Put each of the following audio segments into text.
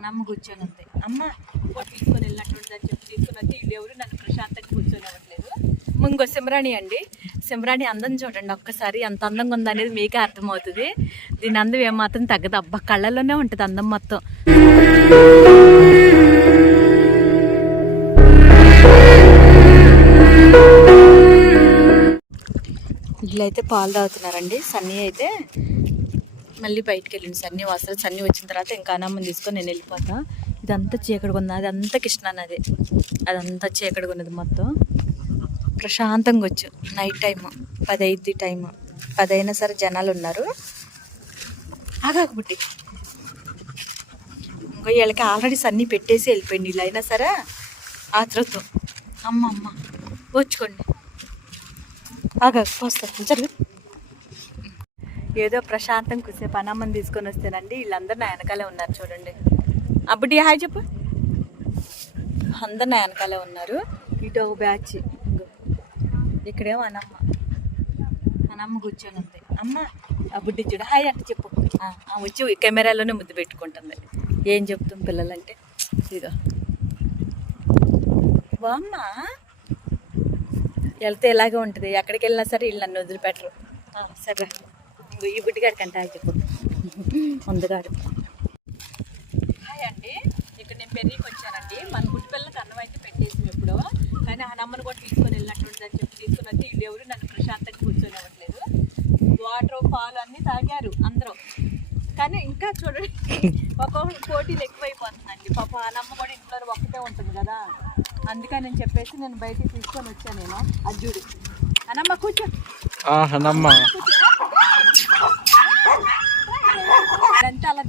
మన అమ్మ కూర్చొని ఉంది. అమ్మ తీసుకొని వెళ్ళినట్టు అని చెప్పి తీసుకుని వచ్చి వీళ్ళు ఎవరు నన్ను ప్రశాంతంగా కూర్చొని అవ్వట్లేదు ఇంకో సిమరాణి అండి. సిమరాణి అందం చూడండి ఒక్కసారి ఎంత అందంగా ఉందనేది మీకే అర్థమవుతుంది. దీని అందం ఏమాత్రం తగ్గదు. అబ్బా కళ్ళల్లోనే ఉంటుంది అందం మొత్తం. వీళ్ళైతే పాలు తాగుతున్నారండి. సన్నీ అయితే మళ్ళీ బయటికి వెళ్ళింది సన్నీ వస్తారు సన్నీ వచ్చిన తర్వాత ఇంకా అన్నమ్మని తీసుకొని నేను వెళ్ళిపోతా. ఇదంతా చీకటిగా ఉంది అదంతా కృష్ణ నది అదంతా చీకటిగా ఉన్నది మొత్తం. ప్రశాంతంగా వచ్చు. నైట్ టైం పది ఐదు టైం పది అయినా సరే జనాలు ఉన్నారు. ఆగాకబుట్టి ఇంకో వీళ్ళకి ఆల్రెడీ సన్నీ పెట్టేసి వెళ్ళిపోయింది. వీళ్ళు అయినా సరే ఆతృతం అమ్మ అమ్మ వచ్చుకోండి ఆగా వస్తా. జరుగు. ఏదో ప్రశాంతం కుసే పనమ్మని తీసుకొని వస్తేనండి వీళ్ళందరూ నా వెనకాలే ఉన్నారు చూడండి. అప్పుడు హాయ్ చెప్పు. అందరు నా వెనకాలే ఉన్నారు. ఇటు ఒక బ్యాచ్ ఇక్కడేమో అనమ్మ. అనమ్మ కూర్చొని ఉంది. అమ్మ ఆ బుడ్డి చూడు. హాయ్ అంటే చెప్పు. వచ్చి కెమెరాలోనే ముద్దు పెట్టుకుంటుంది. ఏం చెప్తాం పిల్లలంటే? ఇదిగో. బామ్మ వెళ్తే ఇలాగే ఉంటుంది. ఎక్కడికి వెళ్ళినా సరే వీళ్ళు నన్ను వదిలిపెట్టరు. సరే. ఈ బుడ్డిగాడికి అంటే హాయ్ చెప్పు. ముందుగాడు. హాయ్ అండి. ఇక్కడ నేను పెళ్ళికి వచ్చానండి. మన బుడ్డి పిల్లలకి అన్నం అయితే పెట్టేసి ఎప్పుడో. కానీ ఆ నమ్మని కూడా తీసుకొని వెళ్ళినట్టుంది అని చెప్పి తీసుకొని వచ్చి వీళ్ళు ఎవరు నన్ను ప్రశాంతంగా కూర్చొని ఇవ్వట్లేదు. వాటర్ పాలు అన్నీ తాగారు అందరూ. కానీ ఇంకా చూడండి ఒక్కొక్కరు పోటీలు ఎక్కువైపోతుందండి పాప ఆ నమ్మ కూడా ఇంట్లో ఒక్కటే ఉంటుంది కదా. అందుకని నేను చెప్పేసి నేను బయటికి తీసుకొని వచ్చాను నేను. అజ్జుడు అనమ్మ కూర్చో. ఆహనమ్మ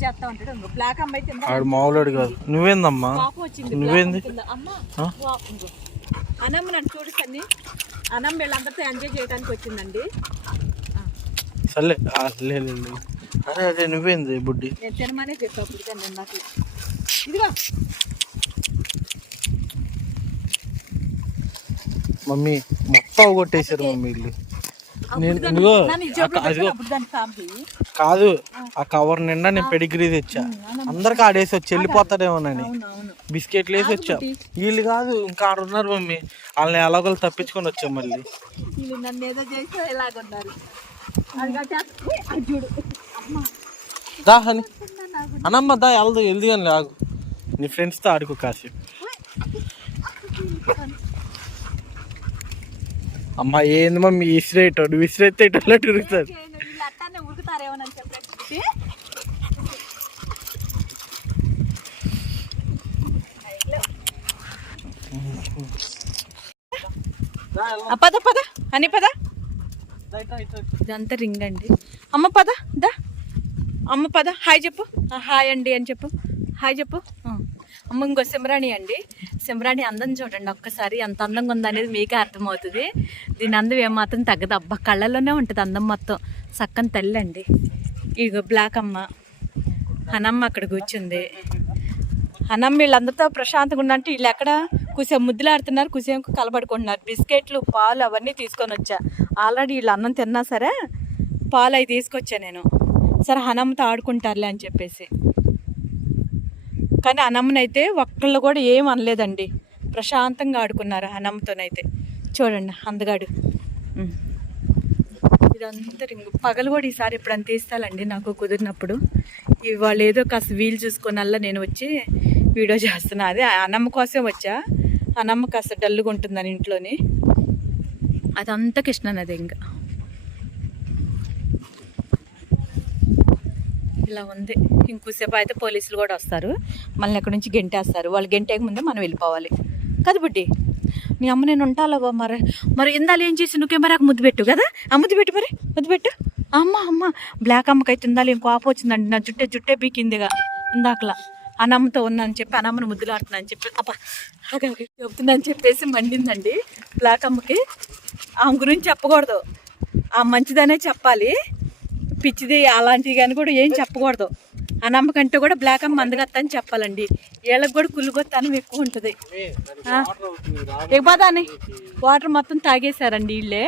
చేస్తా ఉంటాడు. బ్లాక్ అమ్మ అయితే ఇందాక ఆడు మామూలుడు కాదు. నువ్వేందమ్మా? కోపం వచ్చింది. నువ్వేంది? కింద. అమ్మ. అనమ్మ నన్ను చూడు సన్ని. అనమ్మ వీళ్ళందరితో ఎంజాయ్ చేయడానికి వచ్చిందండి. సర్లే ఆ, లే లే, లే. అరే అదే నువ్వేంది బుడ్డి? నేను తినమనే చెప్పా అప్పుడు కానీ నేను నాకు ఇదిగో. మమ్మీ మొత్తం కొట్టేశారు మమ్మీ ఇల్లు. కాదు ఆ. కవర్ నిండా నేను పెడిగ్రీ తెచ్చా. అందరికి ఆడేసి వచ్చి వెళ్ళిపోతాడేమోనని బిస్కెట్లు వేసి వచ్చా. వీళ్ళు కాదు ఇంకా ఆడ ఉన్నారు మమ్మీ. వాళ్ళని ఎలాగోలు తప్పించుకొని వచ్చాం మళ్ళీ. దా అని అనమ్మ దా వెళ్దు వెళ్దు కానీ లాగు నీ ఫ్రెండ్స్తో ఆడుకో కాసేపు. అమ్మ ఏంది మమ్మీ విసిరేటాడు విసిరేస్తే ఇట్లా ఆ, పద పద. అని పద. ఇదంతా రింగ్ అండి. అమ్మ పద దా. అమ్మ పద. హాయ్ చెప్పు. హాయ్ అండి అని చెప్పు. హాయ్ చెప్పు. అమ్మ ఇంకో సిమ్రాణి అండి. సింబరాణి అందం చూడండి ఒక్కసారి ఎంత అందంగా ఉందనేది మీకే అర్థమవుతుంది. దీని అందం ఏమాత్రం తగ్గదు. అబ్బా కళ్ళల్లోనే ఉంటుంది అందం మొత్తం. సక్కని తల్లి అండి ఇగో బ్లాక్ అమ్మ. హనమ్మ అక్కడ కూర్చుంది. అన్నం వీళ్ళందరితో ప్రశాంతంగా ఉండంటే వీళ్ళు ఎక్కడ కుసే ముద్దులాడుతున్నారు కుసేం కలబడుకుంటున్నారు. బిస్కెట్లు పాలు అవన్నీ తీసుకొని వచ్చా. ఆల్రెడీ వీళ్ళు అన్నం తిన్నా సరే పాలు అవి తీసుకొచ్చా నేను. సరే హనమ్మతో ఆడుకుంటారులే అని చెప్పేసి. కానీ అనమ్మనైతే ఒక్కళ్ళు కూడా ఏం అనలేదండి. ప్రశాంతంగా ఆడుకున్నారు అనమ్మతోనైతే చూడండి అందగాడు. ఇదంతా రింగు. పగలు కూడా ఈసారి ఎప్పుడైనా తీస్తాలండి నాకు కుదిరినప్పుడు. ఇవాళ ఏదో కాస్త వీలు చూసుకున్నల్లా నేను వచ్చి వీడియో చేస్తున్నా. అదే అనమ్మ కోసం వచ్చా? అనమ్మ కాస్త డల్లుగా ఉంటుందని ఇంట్లోని. అదంతా కృష్ణనది ఇంకా. ఇలా ఉంది. ఇంకొసేపు అయితే పోలీసులు కూడా వస్తారు. మళ్ళీ అక్కడి నుంచి గెంటేస్తారు. వాళ్ళు గెంటేక ముందే మనం వెళ్ళిపోవాలి. కదా బుడ్డి నీ అమ్మ నేను ఉంటాలో మరి. మరి ఇందాలు ఏం చేసి నువ్వు కెమెరాకు ముద్దు పెట్టు కదా? ఆ ముద్దు పెట్టు మరి ముద్దు పెట్టు. అమ్మ అమ్మ బ్లాక్ అమ్మకైతే ఇందాలు ఏం కోపం వచ్చిందండి. నా జుట్టే జుట్టే పీకిందిగా. ఇందాకలా అనమ్మతో ఉందని చెప్పి అనమ్మను ముద్దులాడుతున్నాను చెప్పి అబ్బా చెప్తుందని చెప్పేసి మండిందండి. బ్లాక్ అమ్మకి. ఆమె గురించి చెప్పకూడదు. ఆ మంచిదనే చెప్పాలి. పిచ్చిది అలాంటివి కానీ కూడా ఏం చెప్పకూడదు. ఆ నమ్మకంటే కూడా బ్లాక్ అమ్మ అందగత్త అని చెప్పాలండి. వీళ్ళకి కూడా కుళ్ళుగొత్తనం ఎక్కువ ఉంటుంది. ఇకపోదాని వాటర్ మొత్తం తాగేశారండి వీళ్ళే.